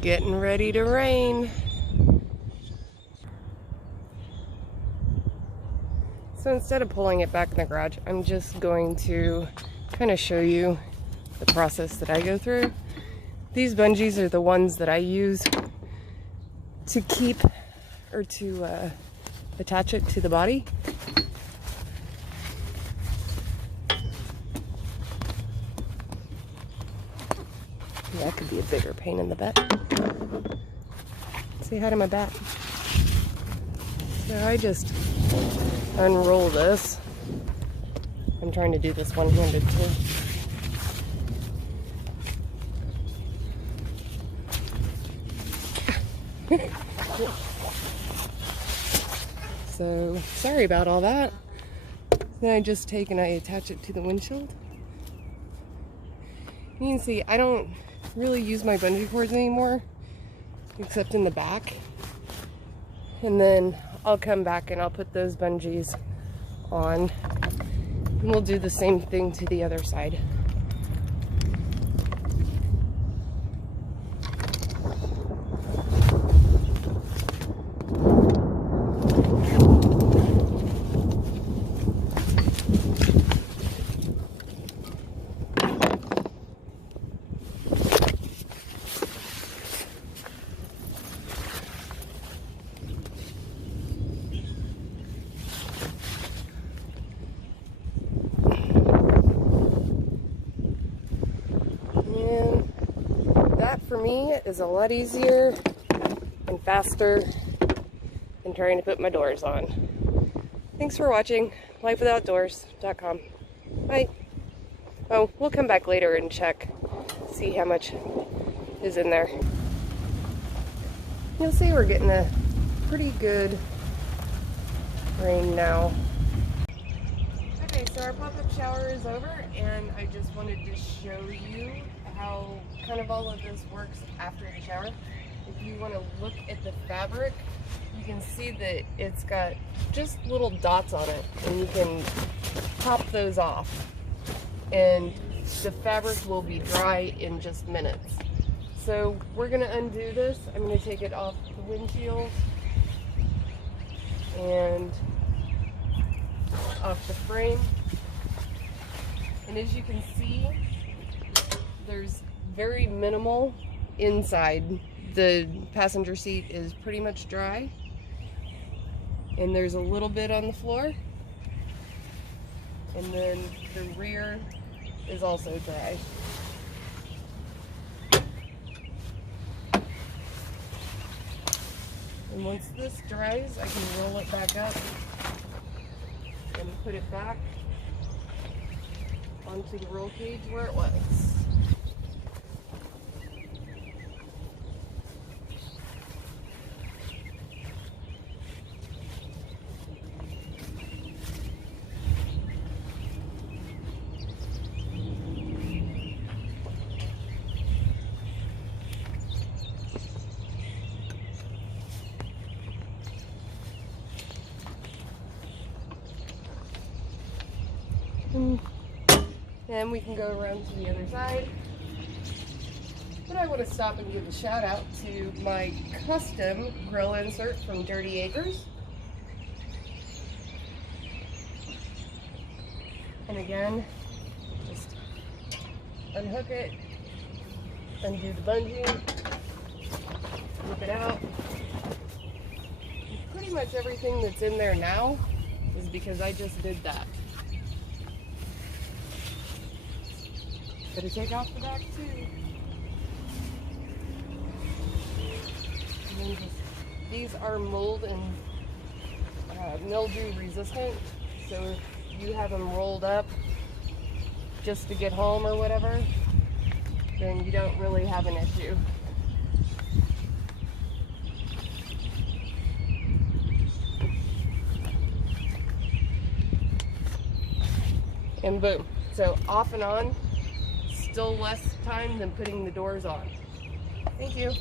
Getting ready to rain. So instead of pulling it back in the garage, I'm just going to kind of show you the process that I go through. These bungees are the ones that I use to keep or to attach it to the body. That could be a bigger pain in the butt. Say hi to my bat. So I just unroll this. I'm trying to do this one-handed too. So sorry about all that. Then I just take and I attach it to the windshield. You can see I don't really use my bungee cords anymore, except in the back. And then I'll come back and I'll put those bungees on. And we'll do the same thing to the other side. For me is a lot easier and faster than trying to put my doors on. Thanks for watching lifewithoutdoors.com. Bye. Oh, we'll come back later and check, see how much is in there. You'll see we're getting a pretty good rain now. Okay, so our pop-up shower is over, and I just wanted to show you how kind of all of this works after you shower. If you want to look at the fabric, you can see that it's got just little dots on it, and you can pop those off, and the fabric will be dry in just minutes. So we're going to undo this. I'm going to take it off the windshield and off the frame, and as you can see, there's very minimal inside. The passenger seat is pretty much dry, and there's a little bit on the floor, and then the rear is also dry. And once this dries, I can roll it back up and put it back onto the roll cage where it was. And we can go around to the other side. But I want to stop and give a shout out to my custom grill insert from Dirty Acres. And again, just unhook it, undo the bungee, whip it out. And pretty much everything that's in there now is because I just did that. Gotta take off the back too. And then these are mold and mildew resistant, so if you have them rolled up just to get home or whatever, then you don't really have an issue. And boom. So off and on, still less time than putting the doors on. Thank you.